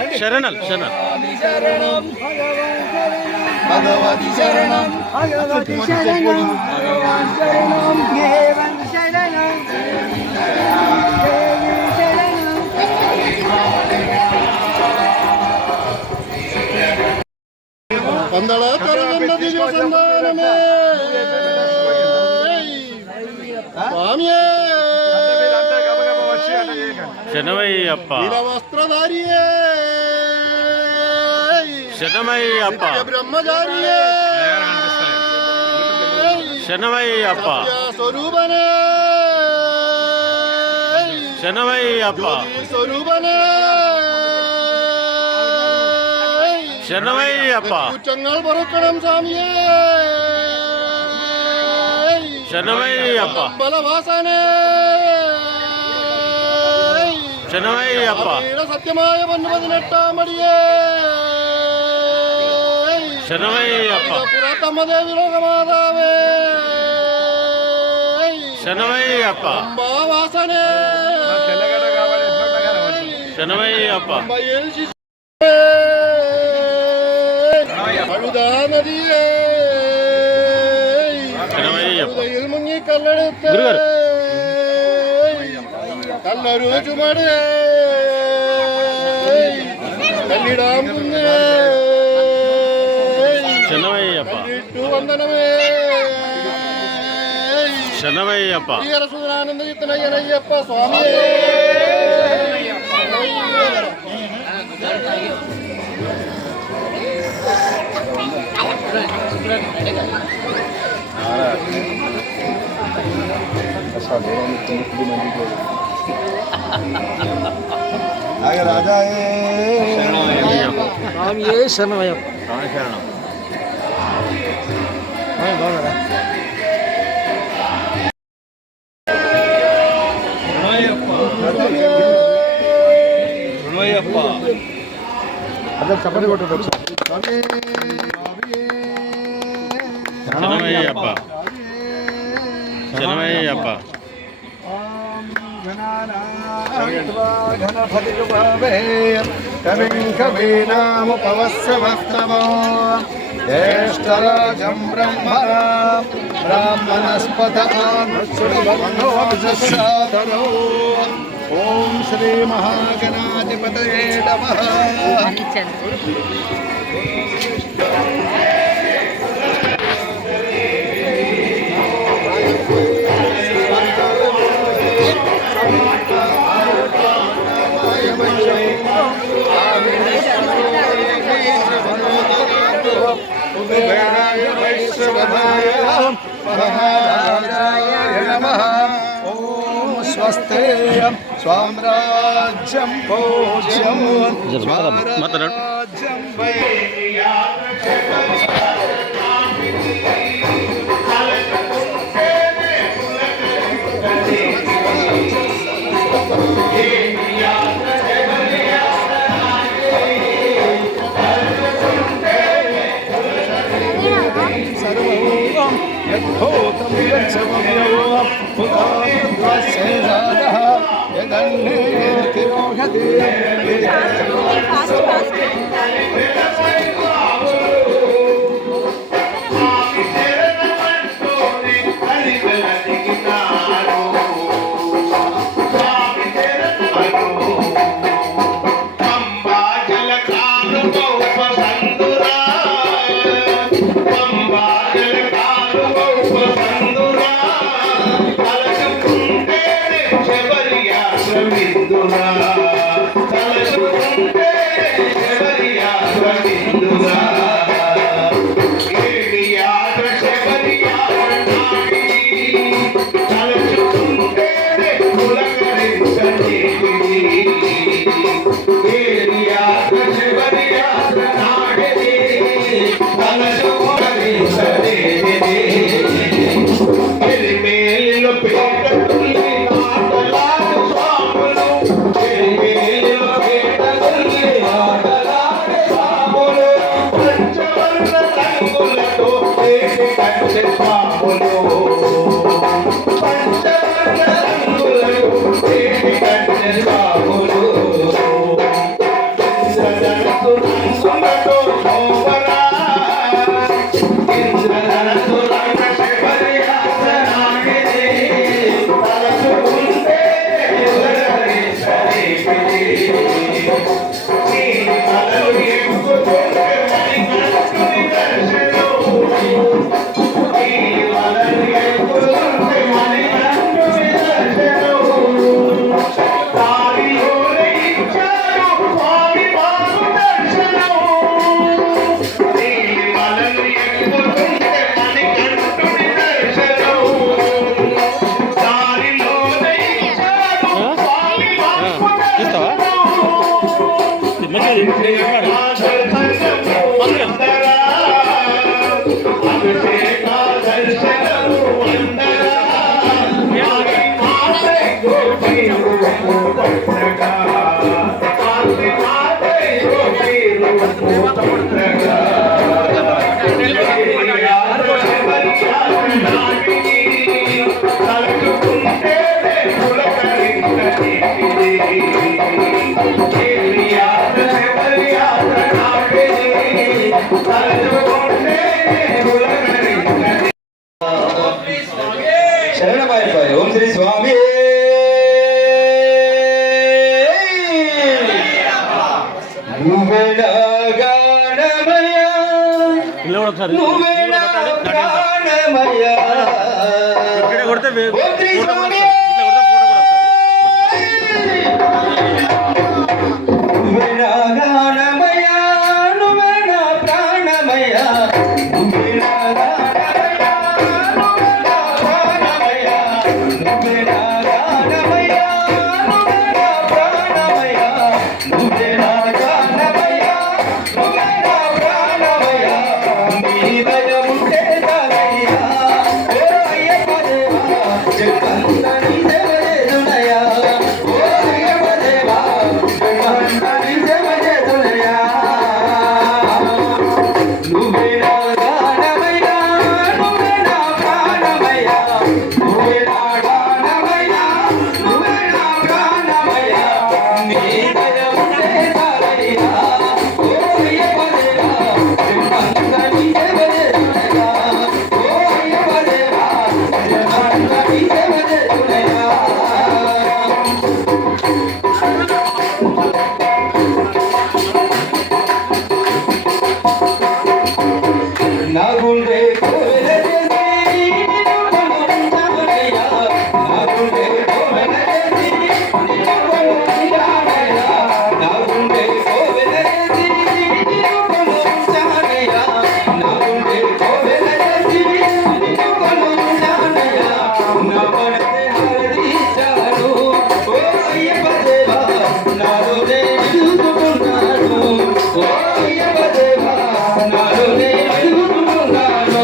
శరణల్ భగవతి శరణం భగవతి శరణం భగవాన్ శరణం దేవం శరణం దేవి శరణం. పందళ తరగన్న దివ్య సంధానమే స్వామియే శరణమయ్యప్ప వస్త్రధారియే శరణమయ్యప్ప బ్రహ్మచారియే శరణమయ్యప్ప స్వరూపనే శరణమయ్యప్ప സ്വരൂപനേ ശരണമയ്യപ്പ കുറ്റങ്ങൾ പൊറുക്കണം സ്വാമിയേ ശരണമയ്യപ്പ ബലവാസനേ ശരണമയ്യപ്പ സത്യമായ 18 മടിയേ ശരണമയ്യപ്പ പുരാതമദേവി ലോകമാതാവേ శరణమయ్యప్ప అంబావాసనే శరణమయ్యప్ప అడుదా నదియే శరణమయ్యప్ప ముങ്ങి కల్లెడుతే కల్లరు చుమడే కల్లిడామున్నే శరణమయ్యప్ప వందనమే శరణమయ్యప్ప సుధానందయ్యప్ప స్వామి రాజా శరణమయ్యప్ప శరణం బాగున్నారా అదే చప్పటి కొట్టదు శరణమయ్యప్ప శరణమయ్యప్ప కవిం కవీనాముపవస్యమస్తమో జ్యేష్ఠరాజం బ్రాహ్మణస్పత ఓం శ్రీ మహాగణాధిపతయే నమః. స్వస్తే స్వామ్రాజ్యం భోజ్యం స్వరాజ్యం వై సర్వం యద్భూతం యచ్చమవ్యయం పురాణస్యేషాదః యదన్నే తిరోహతి Thank you. తీస్తావా మంచిది శరణపాయ ఓం శ్రీ స్వామి నువ్వేనా గానమయ ఇలా కూడా ఒకసారి నువ్వేనా ప్రాణమయ ఇక్కడ కొడితే ఓం శ్రీ స్వామి ఇట్లా కొడితే ఫోటో కూడా వస్తుంది నువ్వేనా గానమయ నువ్వేనా ప్రాణమయ నువ్వేనా గానమయ నువ్వేనా ప్రాణమయ నువ్వేనా గానమయ నువ్వేనా ప్రాణమయ నువ్వేనా గానమయ నువ్వేనా ప్రాణమయ నీ దయముంటే చాలయ్యా ఓ అయ్యప్ప దేవా జగమంత నీ సేవయేదునయ్యా ఓ అయ్యప్ప దేవా జగమంత నీ సేవయేదునయ్యా నువ్వేనా గానమయ నువ్వేనా ప్రాణమయ నువ్వేనా గానమయ నువ్వేనా ప్రాణమయ నీ దయముంటే చాలయ్యా ఓ అయ్యప్ప దేవా జగమంత నీ సేవయేదునయ్యా ఓ అయ్యప్ప దేవా జగమంత నీ సేవయేదునయ్యా నా గుండె కోవెలచేసి నిన్ను కొలువుంటానయ్యా. నా గుండె కోవెలచేసి నిన్ను కొలువుంటానయ్యా. నా గుండె కోవెలచేసి నిన్ను కొలువుంటానయ్యా. నా గుండె కోవెలచేసి నిన్ను కొలువుంటానయ్యా. నా మనసే హరిచాను ఓ అయ్యప్ప దేవా నాలో నేను నిలుచుకున్నాను ఓ అయ్యప్ప దేవా నాలో నేను నిలుచుకున్నాను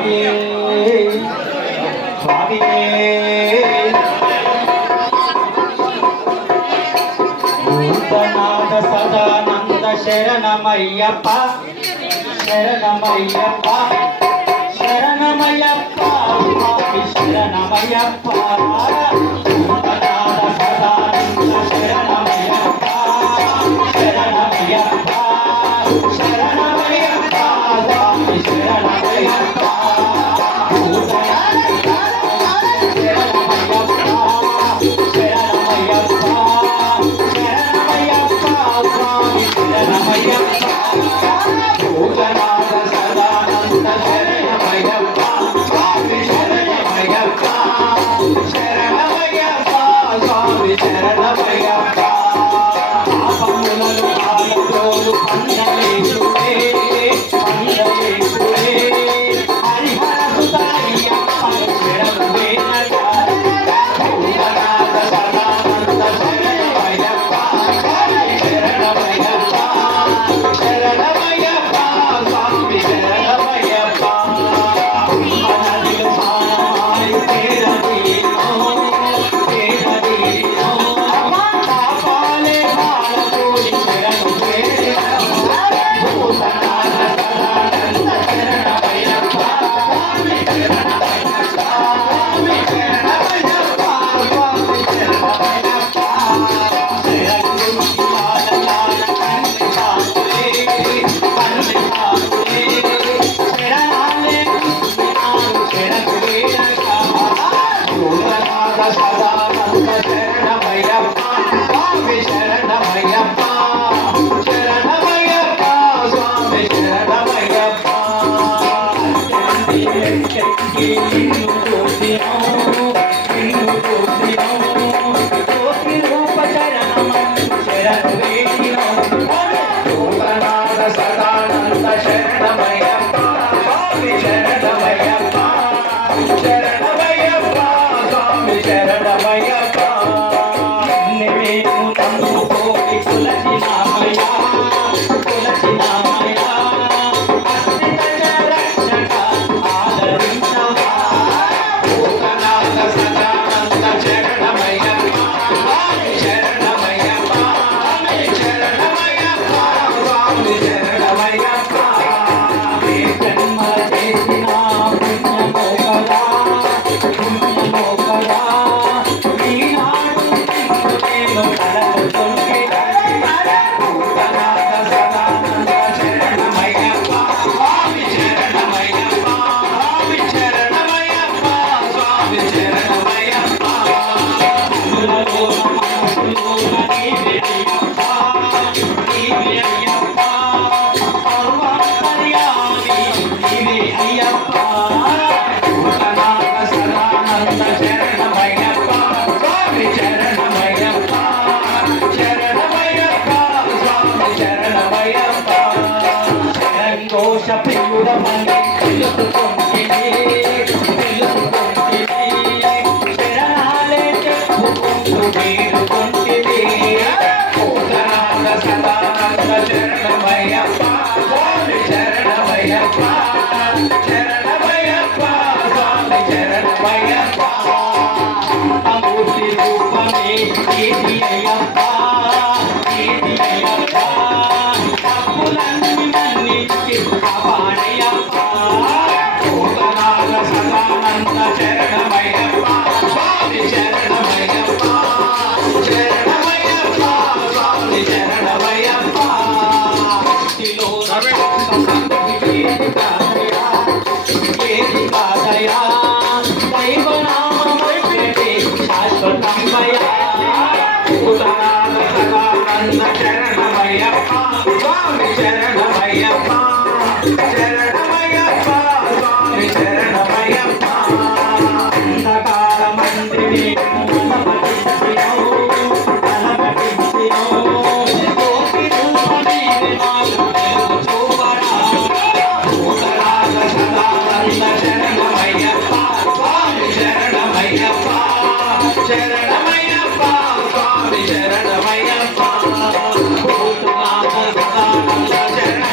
స్వామియే స్వామియే భూతనాథ సదానంద శరణమయ్యప్ప శరణమయ్యప్ప శరణమయ్యప్ప స్వామి శరణమయ్యప్ప భూతనాథ సదానంద శరణమయ్యప్ప శరణమయ్యప్ప శరణమయ్యప్ప స్వామి శరణమయ్యప్ప భూతనాథ శరణమయ్యప్ప శరణమయ్యప్ప శరణమయ్యప్ప స్వామి శరణమయ్యప్ప భూతనాథ సదానంద శరణమయ్యప్ప స్వామి శరణమయ్యప్ప శరణమయ్యప్ప స్వామి శరణమయ్యప్ప పాపములను పాలతోడు పండలేసుడే పండలేసుడే హరిహర సుతయ్యప్ప శరణమయ్యప్ప భూతనాథ సదానంద శరణమయ్యప్ప స్వామి శరణమయ్యప్ప శరణమయ్యప్ప స్వామి శరణమయ్యప్ప అనదిలు మానమాయి తేరదీనో తేరదీనో పాపాలే పాలతోడి శరణు భూతనాథ సదానంద శరణమయ్యప్ప స్వామి శరణమయ్యప్ప స్వామి శరణమయ్యప్ప స్వామి శరణమయ్యప్ప శరణు లాల కన్ను కాకులే కన్ను కాకులే శరణాలే కృష్ణాలు శరణులేనక భూతనాథ సదానంద శరణమయ్యప్ప స్వామి శరణమయ్యప్ప శరణమయ్యప్ప స్వామి శరణమయ్యప్ప నిన్ను చూసినో నిన్ను చూసినో జ్యోతి రూప శరణమయ్య శరణు వేడినో భూతనాథ సదానంద శరణమయ్యప్ప స్వామి శరణమయ్యప్ప శరణమయ్యప్ప స్వామి శరణమయ్యప్ప నిన్ను నమ్ముకోని కులచినామయ్యా కులచినామయ్యా అస్తిత రక్షక ఆదరించవా భూతనాథ సదానంద శరణమయ్యప్ప స్వామి శరణమయ్యప్ప శరణమయ్యప్ప స్వామి శరణమయ్యప్ప ఏ జన్మ చేసినా పుణ్యమో కదా పుణ్యమో కదా ఈనాడు నిన్ను నేను కలగొట్టుకుంటే భూతనాథ సదానంద శరణమయ్యప్ప స్వామి శరణమయ్యప్ప స్వామి శరణమయ్యప్ప స్వామి శరణమయ్యప్ప మనసులోన నీవే అయ్యప్ప నీవే అయ్యప్ప సర్వాంతర్యామి నీవే అయ్యప్ప భూతనాథ సదానంద శరణమయ్యప్ప స్వామి శరణమయ్యప్ప శరణమయ్యప్ప స్వామి శరణమయ్యప్ప శరణఘోష ప్రియుడమని తెలుసుకొంటిని తెలుసుకొంటిని శరణాలే చెప్పుకుంటూ వేడుకొంటిని భూతనాథ సదానంద శరణమయ్యప్ప స్వామి శరణమయ్యప్ప శరణమయ్యప్ప స్వామి శరణమయ్యప్ప అమూర్తి రూపమే ఏది అయ్యప్ప ఏది అయ్యప్ప తప్పులన్నీ మన్నించి కాపాడయ్యప్ప భూతనాథ సదానంద శరణమయ్యప్ప స్వామి శరణమయ్యప్ప శరణమయ్యప్ప స్వామి శరణమయ్యప్ప భక్తిలో ఏది కాదయా ఏది కాదయా దైవనామమైతే శాశ్వతంబయా భూతనాథ సదానంద శరణమయ్యప్ప స్వామి శరణమయ్యప్ప శరణమయ్యప్ప స్వామి శరణమయ్యప్ప అంధకార మందిని అలమటించినో అలమటించినో జ్యోతి రూపమే నాకు వెలుగు చూపరా భూతనాథ సదానంద శరణమయ్యప్ప స్వామి శరణమయ్యప్ప శరణమయ్యప్ప స్వామి శరణమయ్యప్ప భూతనాథ సదానంద శరణ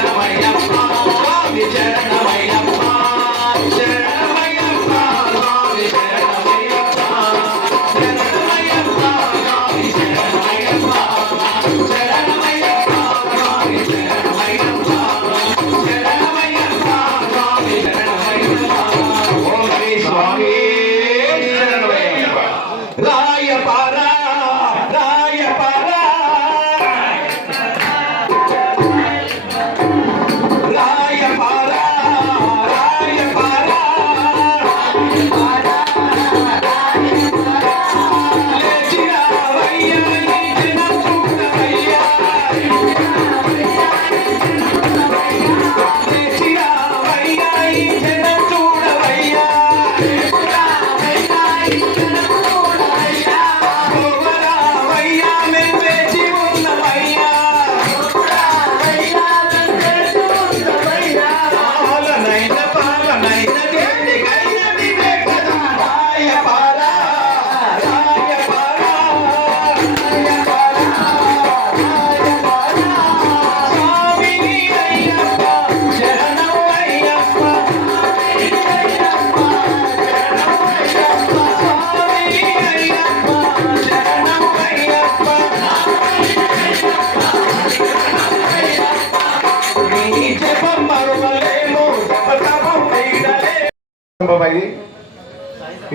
ప్రారంభమయ్యి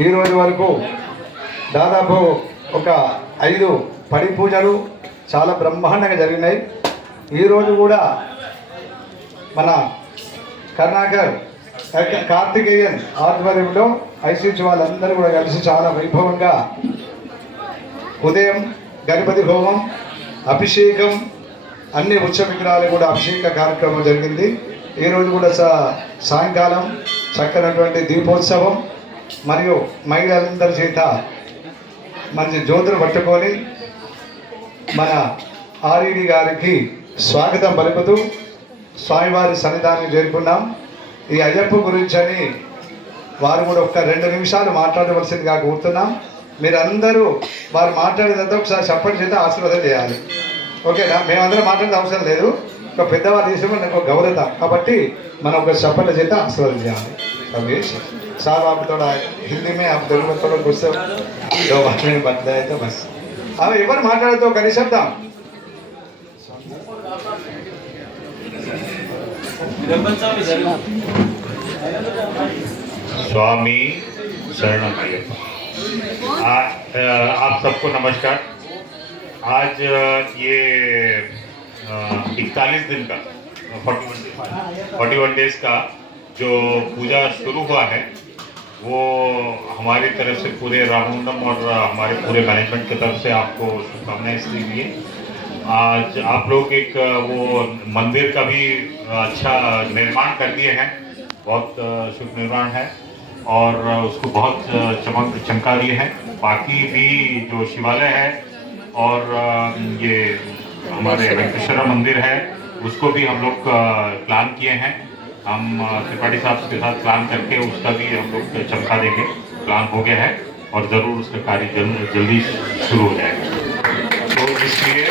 ఈ రోజు వరకు దాదాపు ఒక 5 పడి పూజలు చాలా బ్రహ్మాండంగా జరిగినాయి. ఈరోజు కూడా మన కరుణాకర్ కార్తికేయన్ ఆధ్వర్యంలో ఐసీసీ వాళ్ళందరూ కూడా కలిసి చాలా వైభవంగా ఉదయం గణపతి హోమం, అభిషేకం, అన్ని ఉత్సవ విగ్రహాలు కూడా అభిషేక కార్యక్రమం జరిగింది. ఈరోజు కూడా సాయంకాలం చక్కనటువంటి దీపోత్సవం మరియు మహిళలందరి చేత మంచి జ్యోతులు పట్టుకొని మన ఆర్ఈడి గారికి స్వాగతం పలుకుతూ స్వామివారి సన్నిధానం చేరుకున్నాం. ఈ అయ్యప్ప గురించి అని వారు కూడా ఒక 2 నిమిషాలు మాట్లాడవలసిందిగా కోరుతున్నాం. మీరందరూ వారు మాట్లాడేదంతా ఒకసారి చెప్పండి చేత ఆశీర్వాదం చేయాలి. ఓకేనా? మేమందరం మాట్లాడే అవసరం లేదు. ఒక పెద్దవారు చేసేమో నాకు ఒక గౌరవ కాబట్టి మనం ఒక చప్పట్ల చేత ఆశీర్వాదం చేయాలి. रमेश साहब आप थोड़ा हिंदी में आप दोनों में थोड़ा गुस्से 2 बात में बताया तो बस अब एक बार माట్లాడే तो करी शब्द स्वामी शरणम अय्यप्पा। आप सबको नमस्कार। आज ये 41 दिन का 41 डेज का जो पूजा शुरू हुआ है वो हमारी तरफ से पूरे रामकुंडम और हमारे पूरे मैनेजमेंट की तरफ से आपको शुभकामनाएं इसलिए आज आप लोग एक वो मंदिर का भी अच्छा निर्माण कर दिए हैं, बहुत शुभ निर्माण है और उसको बहुत चमका दिए हैं। बाकी भी जो शिवालय है और ये हमारे वेंकटेश्वर मंदिर है उसको भी हम लोग प्लान किए हैं। हम त्रिपाठी साहब के साथ प्लान करके उसका भी हम लोग चमका देंगे, प्लान हो गया है और ज़रूर उसका कार्य जल्दी शुरू हो जाएगा। तो इसलिए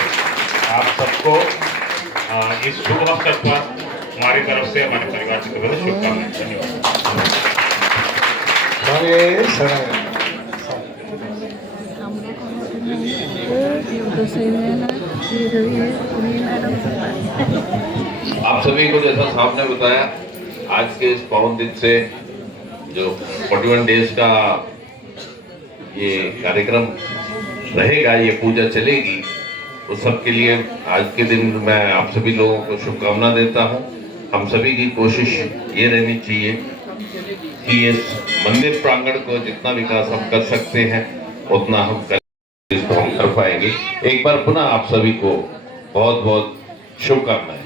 आप सबको इस शुभ अवसर पर हमारी तरफ से हमारे परिवार की तरफ से शुभकामनाएं। आप सभी को जैसा साहब ने बताया आज के इस पावन दिन से जो 41 डेज का ये कार्यक्रम रहेगा, ये पूजा चलेगी, उस सब के लिए आज के दिन मैं आप सभी लोगों को शुभकामना देता हूं। हम सभी की कोशिश ये रहनी चाहिए कि इस मंदिर प्रांगण को जितना विकास हम कर सकते हैं उतना हम कर पाएंगे। एक बार पुनः आप सभी को बहुत बहुत शुभकामनाएं।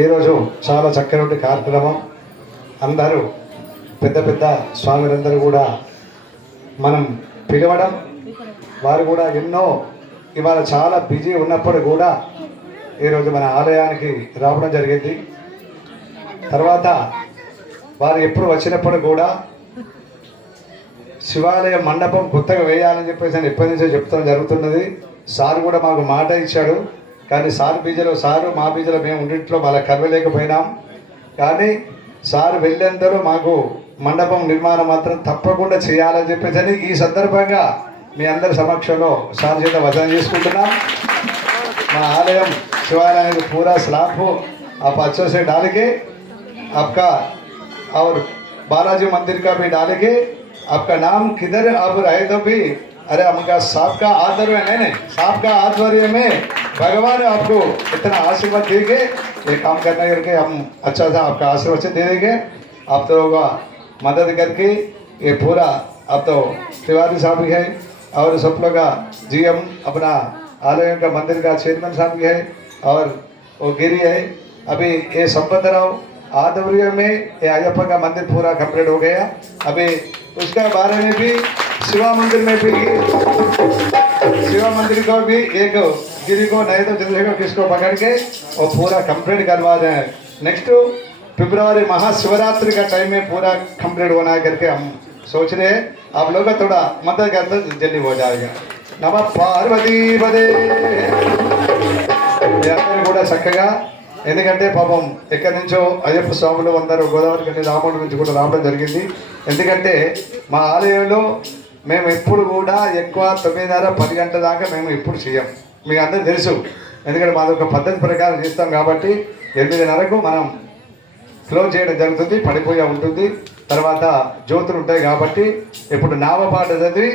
ఈరోజు చాలా చక్కటి కార్యక్రమం. అందరూ పెద్ద పెద్ద స్వాములందరూ కూడా మనం పిలవడం, వారు కూడా ఎన్నో ఇవాళ చాలా బిజీ ఉన్నప్పుడు కూడా ఈరోజు మన ఆలయానికి రావడం జరిగింది. తర్వాత వారు ఎప్పుడు వచ్చినప్పుడు కూడా శివాలయ మండపం కొత్తగా వేయాలని చెప్పేసి నేను ఎప్పటి నుంచో చెప్తాం జరుగుతున్నది. సార్ కూడా మాకు మాట ఇచ్చాడు, కానీ సార్ బీజలో సారు మా బీజలో మేము ఉండింట్లో వాళ్ళకి కలవలేకపోయినాం. కానీ సార్ వెళ్ళేందరూ మాకు మండపం నిర్మాణం మాత్రం తప్పకుండా చేయాలని చెప్పేసి ఈ సందర్భంగా మీ అందరి సమక్షంలో సార్ చేత వచనం చేసుకుంటున్నాం. మా ఆలయం शिवालय में पूरा स्लैब हो, आप अच्छे से डालेंगे आपका, और बालाजी मंदिर का भी डालेंगे। आपका नाम किधर आप रहे तो भी अरे हमका साहब का आदर में नहीं साहब का आध्वर्य में भगवान आपको इतना आशीर्वाद देंगे। ये काम करने करके हम अच्छा सा आपका आशीर्वाद दे देंगे। आप तो मदद करके ये पूरा अब तो तिवारी साहब भी है और सब लोग का जीएम अपना आलय का मंदिर का चेयरमैन साहब भी है और वो गिरी है। अभी ये संपतराव आध्वर्य में ये अयप्पा का मंदिर पूरा कंप्लीट हो गया। अभी उसके बारे में भी शिवा मंदिर में भी शिवा मंदिर को भी एक गिरी को नहीं तो चंद्रशेखर किसको पकड़ के और पूरा कंप्लीट करवा दें। नेक्स्ट फरवरी महाशिवरात्रि का टाइम में पूरा कंप्लीट होना है करके हम सोच रहे हैं। आप लोग का थोड़ा मदद करते जल्दी हो जाएगा। नमः पार्वती पदे కూడా చక్కగా, ఎందుకంటే పాపం ఎక్కడి నుంచో అయ్యప్ప స్వాములు అందరూ గోదావరి కంటే రాముడి నుంచి కూడా రావడం జరిగింది. ఎందుకంటే మా ఆలయంలో మేము ఎప్పుడు కూడా ఎక్కువ 9:30-10 గంటల దాకా మేము ఎప్పుడు చేయం, మీకు అందరూ తెలుసు. ఎందుకంటే మాది ఒక పద్ధతి ప్రకారం చేస్తాం కాబట్టి 8:30కు మనం క్లోజ్ చేయడం జరుగుతుంది, పడిపోయా ఉంటుంది. తర్వాత జ్యోతులు ఉంటాయి కాబట్టి ఇప్పుడు నావపాట చదివి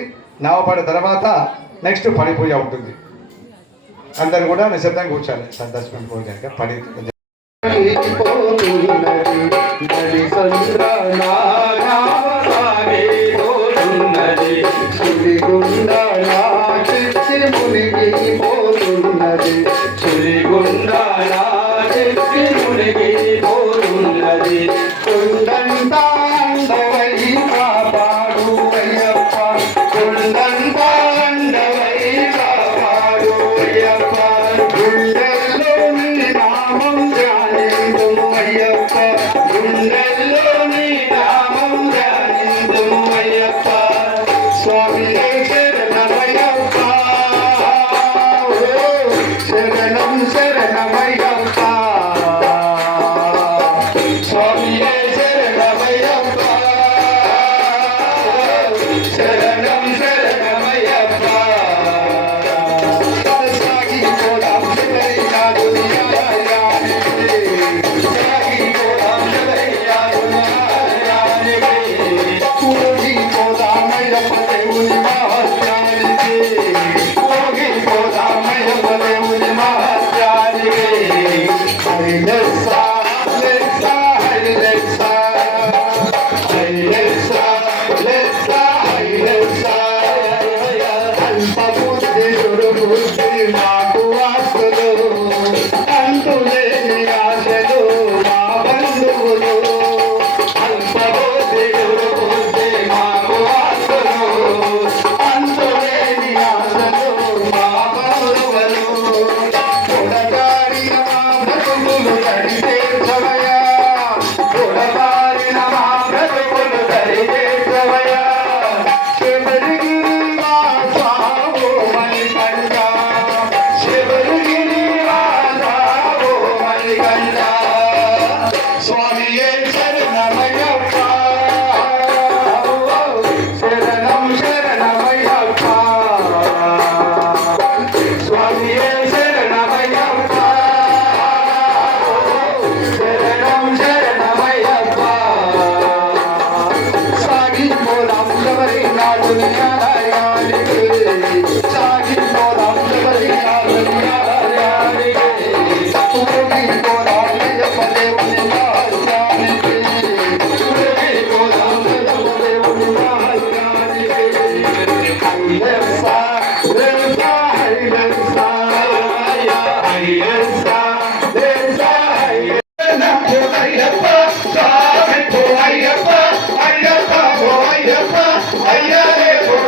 నావపాట తర్వాత నెక్స్ట్ పడిపోయా ఉంటుంది. అందరు కూడా నిశ్శబ్దంగా కూర్చోాలి. సందర్శనం పోయాక పడి అయ్యప్ప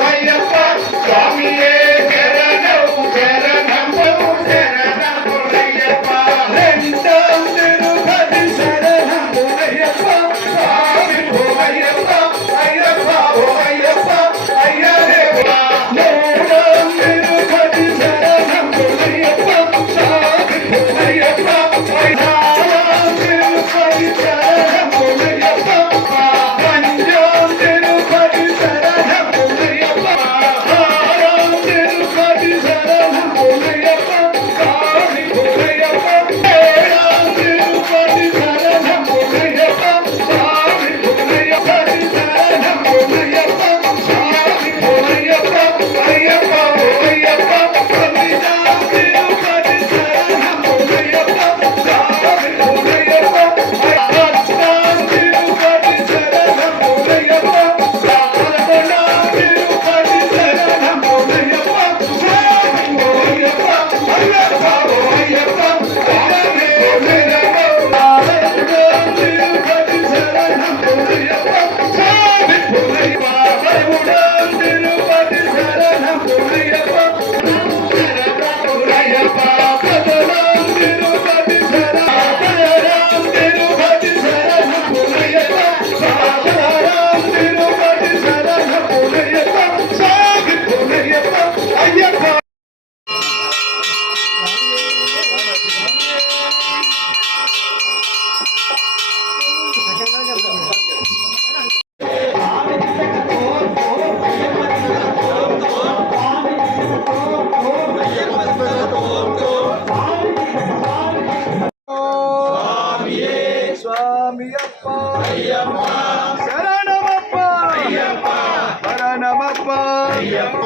శరణమయ్యప్ప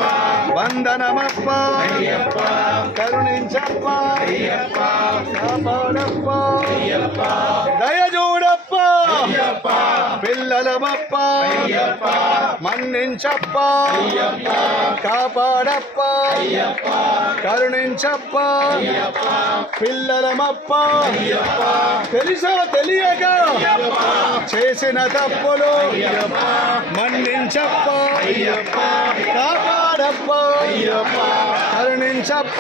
వందనమప్ప కరుణించప్ప కాపాడప్ప దయచూడప్ప పిల్లలమప్ప మన్నించప్ప కాపాడప్ప కరుణించప్ప పిల్లలమప్ప తెలుసా తెలియక చేసిన తప్పులు మన్నించప్ప కాపాడప్ప కరుణించప్ప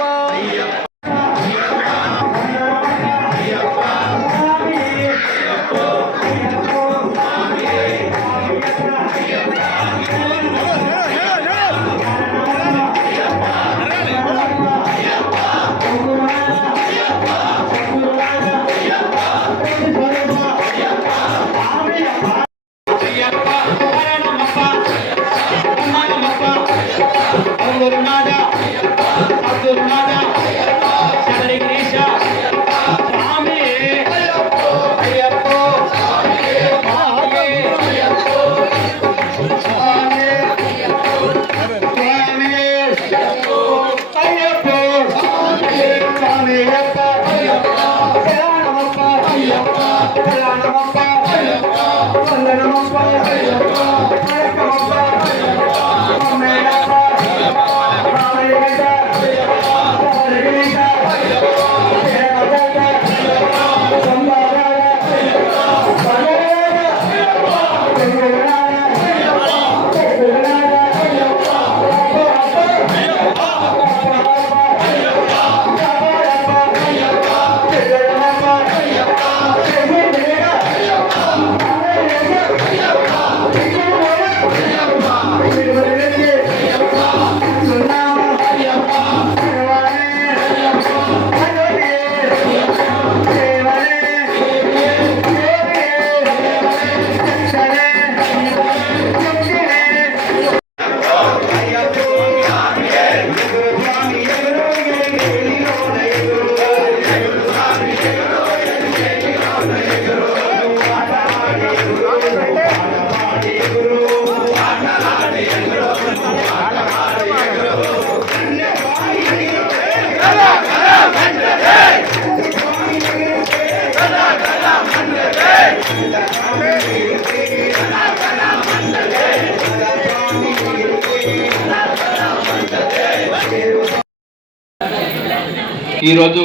ఈరోజు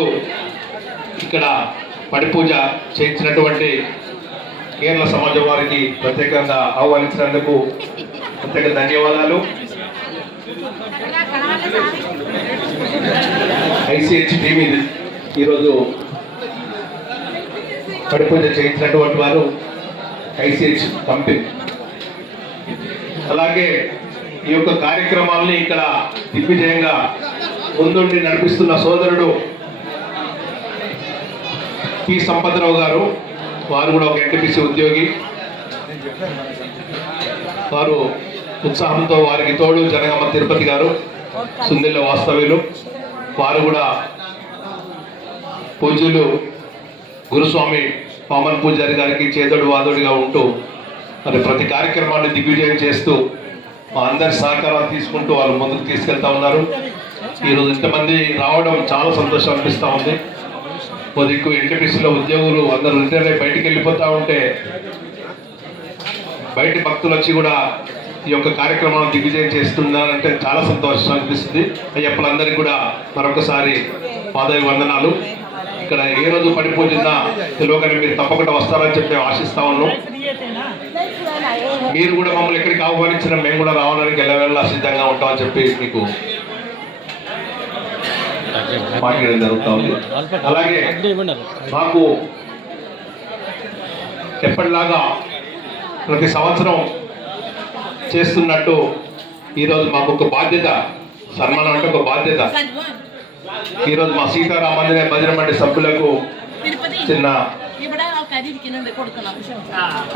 ఇక్కడ పడి పూజ చేయించినటువంటి కేరళ సమాజం వారికి ప్రత్యేకంగా ఆహ్వానించినందుకు ప్రత్యేక ధన్యవాదాలు. ICH టీం ఇది ఈరోజు పడి పూజ చేయించినటువంటి వారు ICH కంపెనీ. అలాగే ఈ యొక్క కార్యక్రమాల్ని ఇక్కడ దిగ్విజయంగా ముందుండి నడిపిస్తున్న సోదరుడు పి సంపతరావు గారు, వారు కూడా ఒక NTPC ఉద్యోగి. వారు ఉత్సాహంతో వారికి తోడు జనగామ తిరుపతి గారు సుందిల్ల వాస్తవ్యులు, వారు కూడా పూజ్యులు గురుస్వామి వామన్ పూజారి గారికి చేదోడు వాదోడిగా ఉంటూ మరి ప్రతి కార్యక్రమాన్ని దిగ్విజయం చేస్తూ మా అందరి సహకారాలు తీసుకుంటూ వాళ్ళు ముందుకు తీసుకెళ్తా ఉన్నారు. ఈరోజు ఇంతమంది రావడం చాలా సంతోషం అనిపిస్తూ ఉంది. ఓ దిక్కు NTPCలో ఉద్యోగులు అందరూ రిటైర్ అయి బయటికి వెళ్ళిపోతూ ఉంటే బయటి భక్తులు వచ్చి కూడా ఈ యొక్క కార్యక్రమాన్ని దిగ్విజయం చేస్తున్నారంటే చాలా సంతోషం అనిపిస్తుంది. అయ్యప్పలందరికీ కూడా మరొకసారి పాదాభివందనాలు. ఇక్కడ ఏ రోజు పడి పూజినా తెలియకని మీరు తప్పకుండా వస్తారని చెప్పి ఆశిస్తా ఉన్నాం. మీరు కూడా మమ్మల్ని ఎక్కడికి ఆహ్వానించినా మేము కూడా రావాలని గెలవేళ సిద్ధంగా ఉంటామని చెప్పి మీకు మాట్లాడడం జరుగుతూ ఉంది. అలాగే మాకు ఎప్పటిలాగా ప్రతి సంవత్సరం చేస్తున్నట్టు ఈరోజు మాకు ఒక బాధ్యత, సన్మానం అంటే ఒక బాధ్యత. ఈరోజు మా సీతారామాంజనేయ భజన మండలి సభ్యులకు చిన్న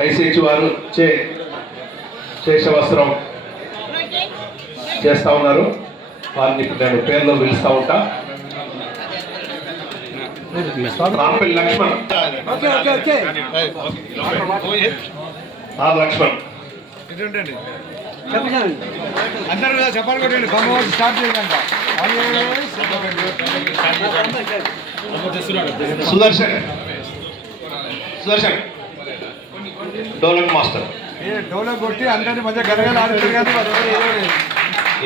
ICH వారు శేషవస్త్రం చేస్తూ ఉన్నారు. వారిని నేను పేర్లో పిలుస్తూ ఉంటా. రాంపల్లి లక్ష్మణ్, లక్ష్మణ్ అందరూ కూడా చెప్పాలి కొట్టండి సోమవారం స్టార్ట్ చేయండి सुदर्शन सुदर्शन డోలక్ మాస్టర్ ఏ డోలో కొట్టి అందరినీ మంచిగా గరగలు ఆడుతుంది కానీ మరి ఎవరు ఏదో లేదు.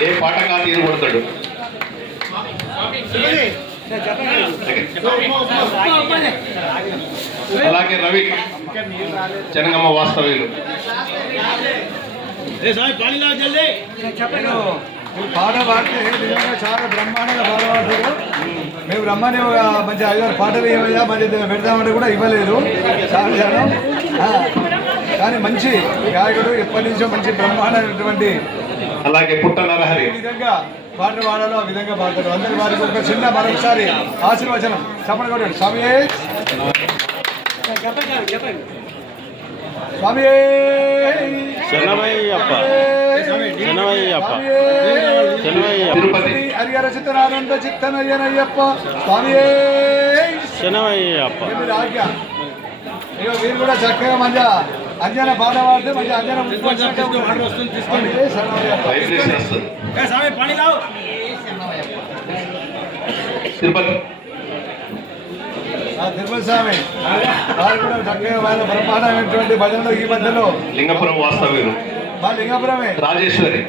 ఏ పాటగా తీరు కొడతాడు అలాగే రవి చెనగమ్మ వాస్తవ్యులు ఏ సాయి పానీ లా జల్దీ నేను ఈ పాట పాడితే నిజంగా చాలా బ్రహ్మాండంగా పాట పాడతారు. మేము రమ్మని ఒక మంచి 5-6 పాటలు ఏమయ్యా మంచి పెడదామంటే కూడా ఇవ్వలేదు చాలా జనం. కానీ మంచి గాయకుడు ఎప్పటి నుంచో మంచి బ్రహ్మాండమైనటువంటి అలాగే పుట్ట నరహరి ఏ విధంగా పాటలు పాడాలో ఆ విధంగా పాడతారు. అందరి వారికి ఒక చిన్న మరొకసారి ఆశీర్వచనం చెప్పండి కొట్టండి స్వామి స్వామి శరణమయ్యప్ప శరణమయ్యప్ప శరణమయ్యప్ప తిరుపతి హరిహర చిత్తనానంద చిత్తనయ్యనయ్యప్ప స్వామి శరణమయ్యప్ప మీరు ఆజ్ఞ ఇక మీరు కూడా చక్కగా మంచిగా అంజన పాట పాడితే మంచిగా అంజన తీసుకోండి వైబ్రేషన్ వస్తుంది స్వామి పానీ లావు తిరుపతి తిరుపతి స్వామి వారు కూడా చక్కగా వాళ్ళ బ్రహ్మాండమైనటువంటి భజనలు ఈ మధ్యలో లింగపురం వాస్తవ్యులు మా లింగపురమే రాజేశ్వరి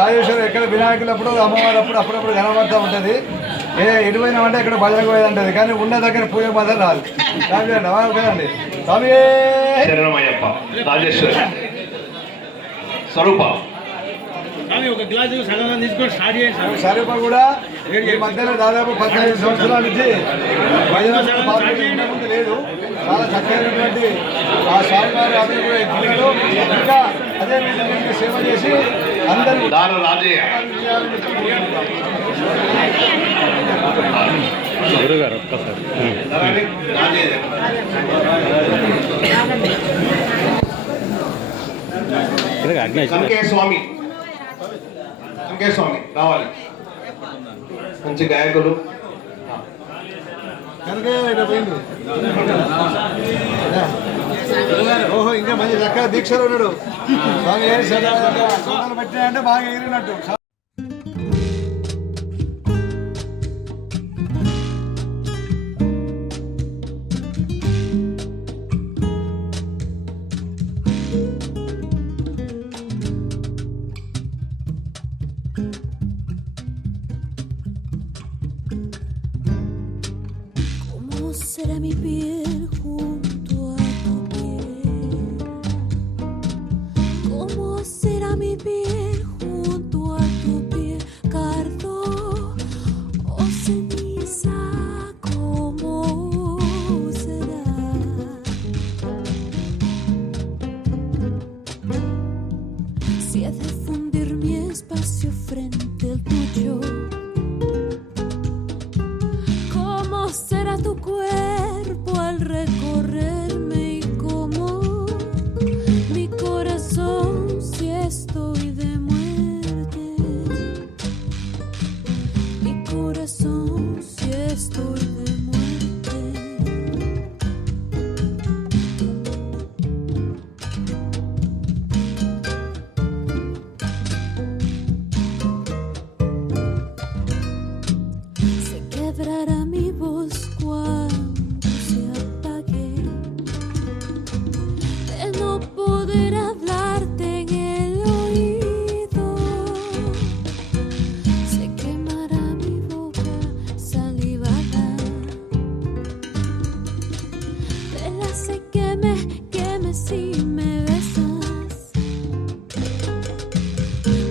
రాజేశ్వరి ఎక్కడ వినాయకులు అప్పుడు అమ్మవారు అప్పుడప్పుడు కనబడుతూ ఉంటుంది. ఎటుపోయినామంటే ఇక్కడ భజనకు పోయేది కానీ ఉన్న దగ్గర పూజ మాత్రం రాదు. కదండి స్వామి శరణమయ్యప్ప రాజేశ్వరి స్వరూప స్వామి ఒక గ్లాసు సగం తీసుకొని స్టార్ట్ చేయండి సార్. స్వరూప కూడా ఈ మధ్యలో దాదాపు 15 సంవత్సరాల నుంచి భజన ముందు లేదు. చాలా చక్కైనటువంటి ఆ స్వామివారి ఆమె కూడా ఎత్తున్నాడు. ఇంకా అదే విధంగా సేవ చేసి అందరూ దార రాజయ్య గురుగారు ఒక్కసారి రాజయ్య సంకే స్వామి రావాలి మంచి గాయకులు కనుక ఇలా పోయిండు. ఓహో ఇంకా మంచి చక్కగా దీక్షలో ఉన్నాడు. స్వామి సోనాలు పెట్టినాయంటే బాగా ఎగిరినట్టు. ¿Cómo será mi piel junto a tu piel? ¿Cómo será mi piel junto a tu piel? Cardo o ceniza, ¿cómo será? Si ha de fundir mi espacio frente al tuyo, ¿cómo será tu cuerpo al recorrerme y cómo mi corazón si estoy de muerte? Mi corazón si estoy de muerte. Se quebrará mi voz cuando se apague, de no poder hablarte en el oído. Se quemará mi boca salivada, vela se queme si me besas.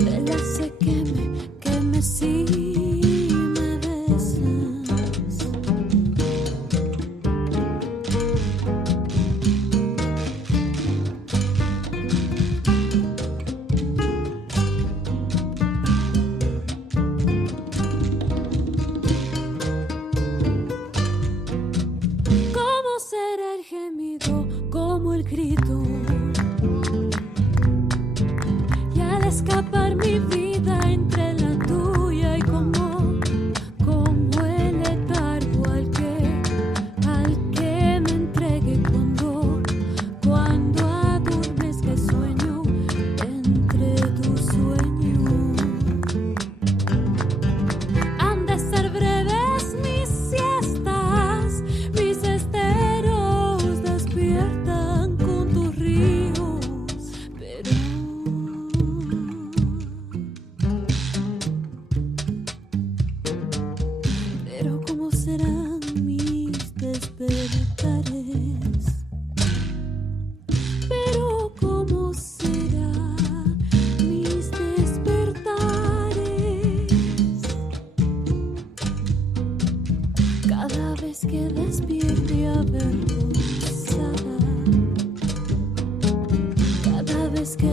Vela se queme si me besas. ¿Cómo será el gemido? Como el grito. Y al escapar mi vida entre la tuya y como el letargo al que me entregué cuando sentirme avergonzada. Cada vez que